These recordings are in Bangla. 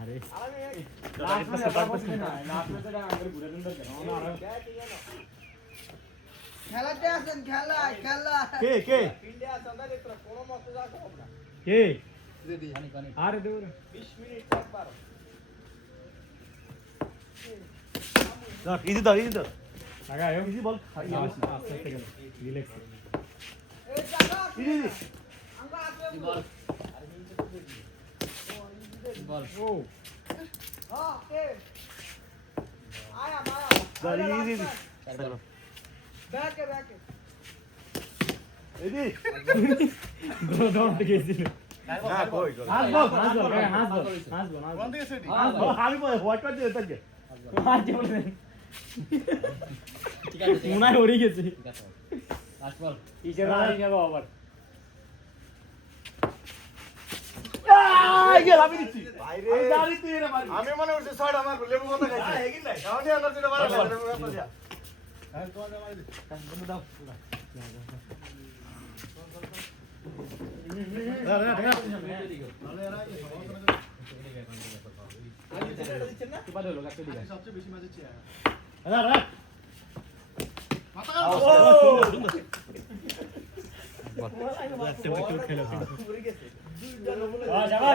আরে খেলাতে আসেন খেলা খেলা কে কে কে আরে দূর 20 মিনিট একবার ইজি দাও লাগা ইজি বল আস্তে আস্তে গেল রিল্যাক্স এই জায়গা ইজি আমরা আসলে বল বল ও হ্যাঁ কে আয়া মায়া দাঁড়ি ইজি ব্যাকে ব্যাকে ইজি দৌড় থেকে গেছিল না কই হাসবো কোন দিকে সেটি আমি হোয়াইট কার্ড দিয়ে থাকে আর যে বলেন ঠিক আছে মুনাই ওরে গেছে ঠিক আছে লাস্ট বল টিচার রানি নেব আবার আমি দিচ্ছি আমি জানি তুই এরা মারি আমি মনে করছি ছয়টা মারবো লেবু কথা খাইছি হ্যাঁ এগিন নাই কাউনি আনার দিতে পারে না লেবু কথা দিয়া হ্যাঁ তোমার মারি দে বন্ধু দাও সবচেয়ে বেশি মাঝে চেয়ে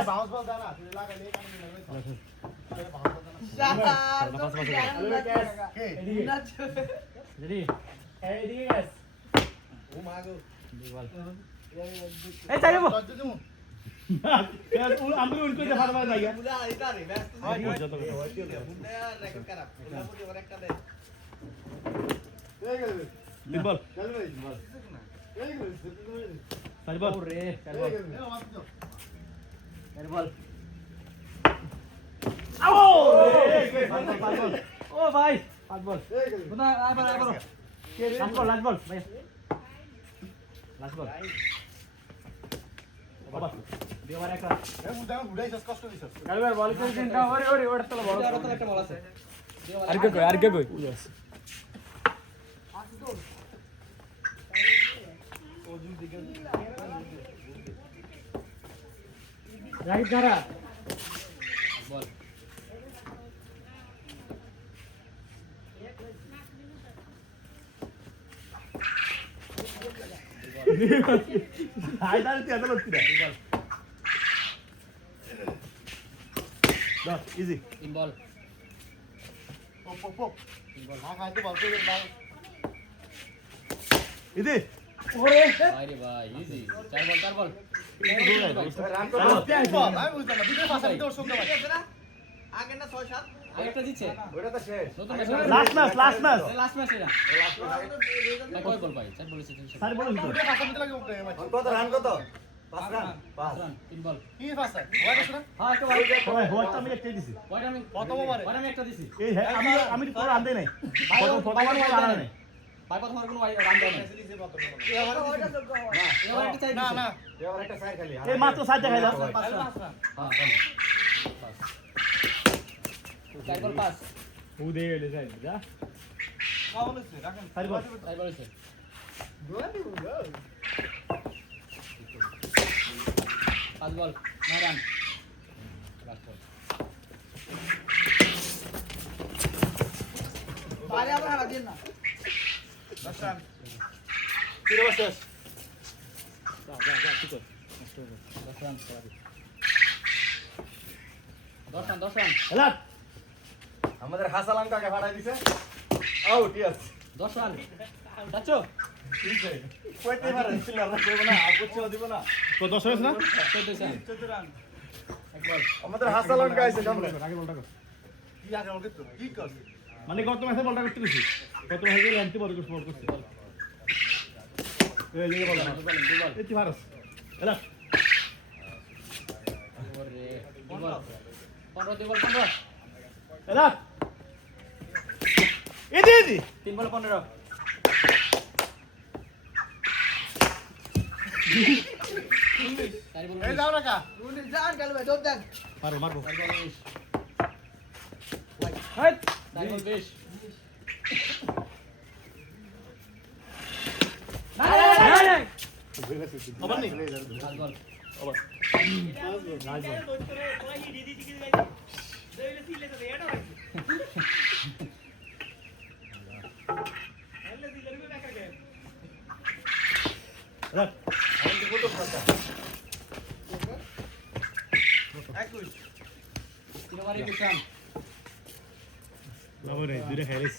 বাউন্স বল দাও না তুই লাগাইলে রেডি এদিকে গাইস ও মাগো এই চাইবো দজ্জে দিমু আমরা উল্টো যে ফাড়বা যাইয়া বুলা এটা রে ব্যস্ত হয় যত করে বুলা রেকর্ড খারাপ বুলা পুরো একটা দে এই গেল বল চল ভাই বল এই গেল সাইড বল রে সাইড বল এর বল আও ও ভাই পাঁচ বল এই গেল না আবার লাস্ট বল ভাই লাস্ট বল বাবা দেওয়ার একটা এই মুদা বুড়াইছস কষ্ট দিছস গালবার বল করে দিন দাও ওরে ওটা তো বড় আর তো একটা বল আছে আর কে কই রাইট দাঁড়া বল হাই দাঁড়াতে এত করছি না দাও ইজি তিন বল পপ পপ পপ বল না খাইতে বল তুই বল ইজি ভাই ভাই ইজি চার বল রান করো বল আমি বুঝলাম না দুটো পাশে দিতে ওর সঙ্গে ভাই আগে না 6 7 আরেকটা দিচ্ছে ওটা তো শেষ নতুন লাস্ট ম্যাচ লাস্ট ম্যাচ এটা ভাই কয় বল ভাই চার বলেছে তুমি সারি বল ওটা পাশে দিতে লাগে ওকে ভাই কত রান কত 5 রান 5 রান তিন বল কি পাশে ওই দেখছ না হ্যাঁ একটা বল সবাই হোয়াটটা আমি একটা দিছি পয়েন্ট আমি প্রথম ওভারে পয়েন্ট আমি একটা দিছি এই হ্যাঁ আমি পুরো রান দেই নাই প্রথম রান নাই ভাই প্রথম আর কোনো রান দেয় না ওটা যোগ্য হয় এবার একটা চাই না না এবার একটা সাইড খালি এই মাত্র সাইড দেখাইলাম চার বল পাস ও দে গেলে সাইড যা বলেছে রাখেন সারি বল চার বল হইছে গোয়ালি গো পাঁচ বল 9 রান লাস্ট বল বাইরে আবার হারা দিন না দর্শন কি রে বসেস যা ঠিক আছে 10 রান 10 রান হ্যালো আমাদের হাসালাম কাকে ফাটাই দিছে আউট ইয়েস 10 রান চাচো কইতে পারে সিলার রাখব না আগুচ্ছ দিব না তো 10 হইছে না 14 রান এক বল আমাদের হাসালাম গাইছে সামনে আগে বলটা কর কি আগে আমাকে তো কি কর মানে গত ম্যাচে বলটা করতে গেছি গত ম্যাচে ল্যান্টি বল করতে এই যে বল এই কি ভারস হ্যালো ওরে বল 15 দুই বল 15 হ্যালো ইজি তিন বল 15 চার বল এই যাও রাখা উনি যান গেল ভাই দৌড় দেন মারবো 4 বল 20 হাই 4 বল 20 আবার নেই 5 বল আবার আমি কত কথা তিন ওভারে কুশান বাবরে দুইটা খেলিস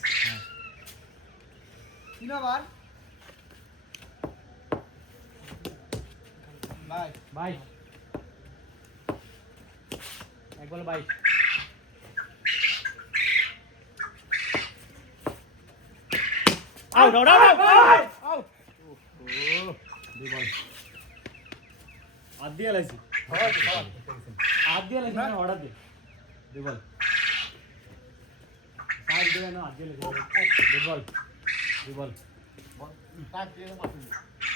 3 ওভার ভাই এক বলে 22 আউট আউট আউট আউট দুই বল আদি আলাইছি আদি আলাইছি না অর্ডার দে দুই বল সাইড দে না আদি আলাইছি দুই বল দুই বল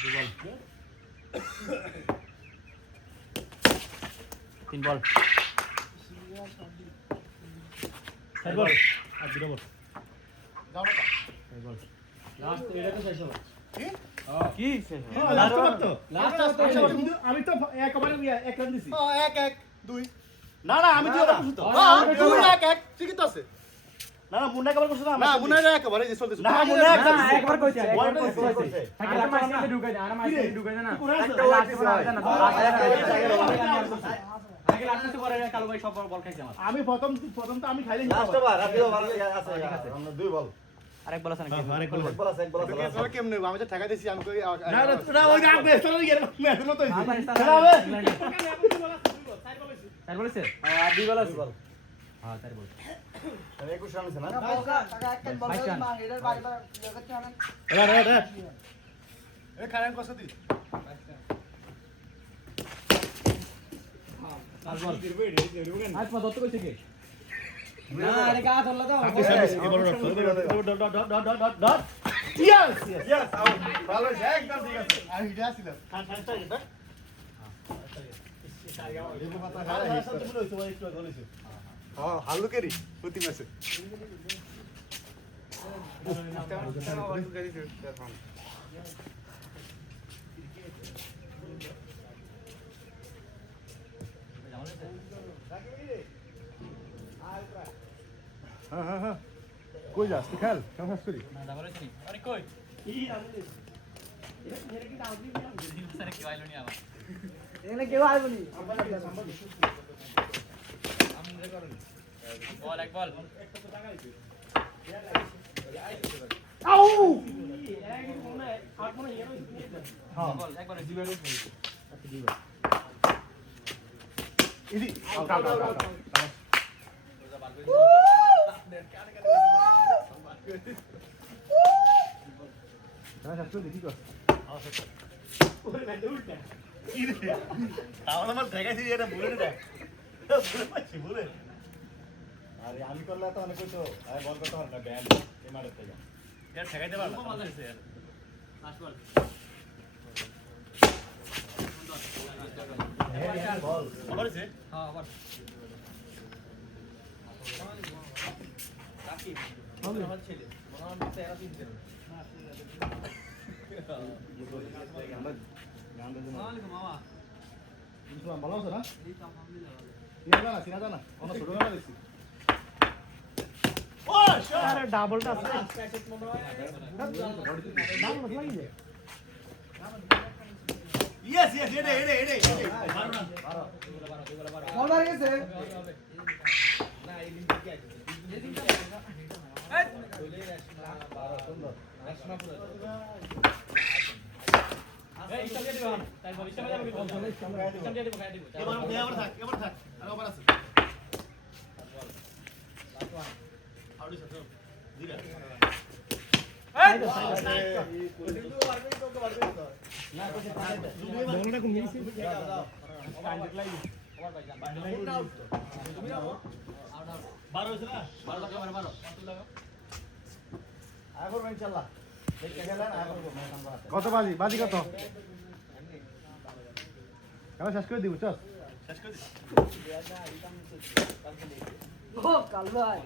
দুই বল তিন বল চার বল আর দুটো বল চার বল লাস্ট এটা তো শেষ হলো কি শেষ লাস্ট আমি তো একবারে এক রান দিছি এক এক দুই না না আমি তো করছি তো দুই এক এক ঠিকই তো আছে না না মুন্না একবার করছ না না মনে হয় একেবারে যে চলতেছে না মুন্না একবার কইছে বল কইছে থাকে লাস্ট মাসে ঢুকাই না আর মাসে ঢুকাই না একটা লাস্ট মাসে আসে না আগে লাস্ট মাসে পরে কালু ভাই সব বল খাইছে আমার আমি প্রথম তো আমি খাইলে লাস্ট বার আপনি ওভার আছে আমরা দুই বল আরেক বল আছে নাকি আরেক বল এক বল আছে তোকে কেমনে আমি তো টাকা দিছি আমি কই না না ওই রাখ দে চলো গিয়ে ম্যাচ মত হইছে আমার খেলাবে চার বলেছে আর দুই বল আছে হ্যাঁ চার বল আমি 21 রান আছে না টাকা একটা বল মা এটার বারবার জগতে আনেন রা এ খারাপ কষ্ট দি চার বল আজ পা দত্ত কইছে কি না আরে গা ধরলা দাও ডট ইয়েস ইয়েস আউট ভালো আছে একদম ঠিক আছে আমি হিটে আসছিলাম হ্যাঁ হালুকেরি প্রতি ম্যাচে হ্যাঁ হ্যাঁ হ্যাঁ কই যাস তুই খেল কেমন কাজ করি না যাবার আছে নি আরে কই এখানে কেউ আসবে নি বল এক বল আউ বল একবার দিবে ইদি আমার দেখাইছি এটা ভুলে না ভুলে পাচ্ছি ভুলে আরে আমি করলে তো অনেক কইতো আরে বল করতে পারবে না ব্যান্ড এই মাঠের থেকে এটা ঠেকাইতে পারলাম লাস্ট বল বল আবার আছে হ্যাঁ আবার ভালো আছে না চিনা জানা অন্য ছোট গানা দেখছি ও আরে ডাবলটা আছে ইয়েস ইয়েস এডে বল মার গেছে এই ইস্টাম দিয়ে দিবা তাই বল ইস্টাম দিয়ে দিবা ইস্টাম দিয়ে দিবা খাই দিবা এবার থাক আর ওভার আছে আউট আছে তো দিরা বলটা কম গেছে বারো হয়েছে না আয় করবেন ইনশাআল্লাহ দেখে খেলেন আয় করব ম্যাচ আমরা হাতে কত বাজি বাজি কত খেলা শেষ করে দিব চল শেষ করে দিছি ও কাল ভাই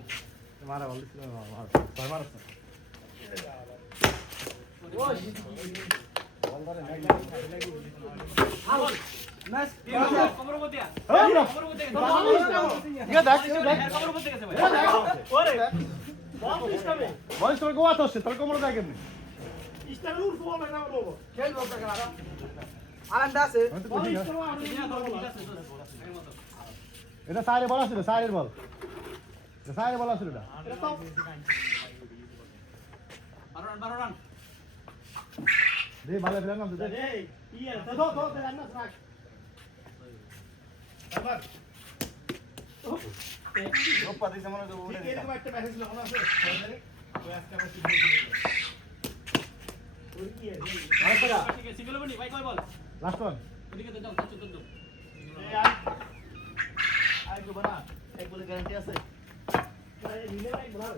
মারা বল দিছিল ছয় মারা বল ধরে আউট ওরে বল সিস্টেমে বয়স তোর গোয়া তো তোর কোমর যায় কেমনে সিস্টেমে উঠবো বল না বলবো আরামটা আছে এটা সাইরে বল আছে সাইরের বল সাইরে বল আছে এটা দে ভালো ফেলা না দে এই ইয়ে তো রান্না রাখ এবার রূপা দিছে মনে তো উড়ে এরকম একটা মেসেজ লেখা আছে ওই আজকে আমরা কি বলছি ওই কি লাস্ট ওয়ান আই গো বানা এক বলে গ্যারান্টি আছে নিলে নাই বলা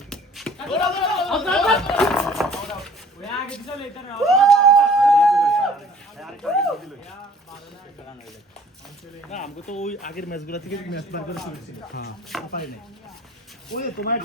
না আমাকে তো ওই আগের ম্যাচগুলো থেকে ম্যাচ বার করে শুনেছি হ্যাঁ পাই নাই ওই তোমার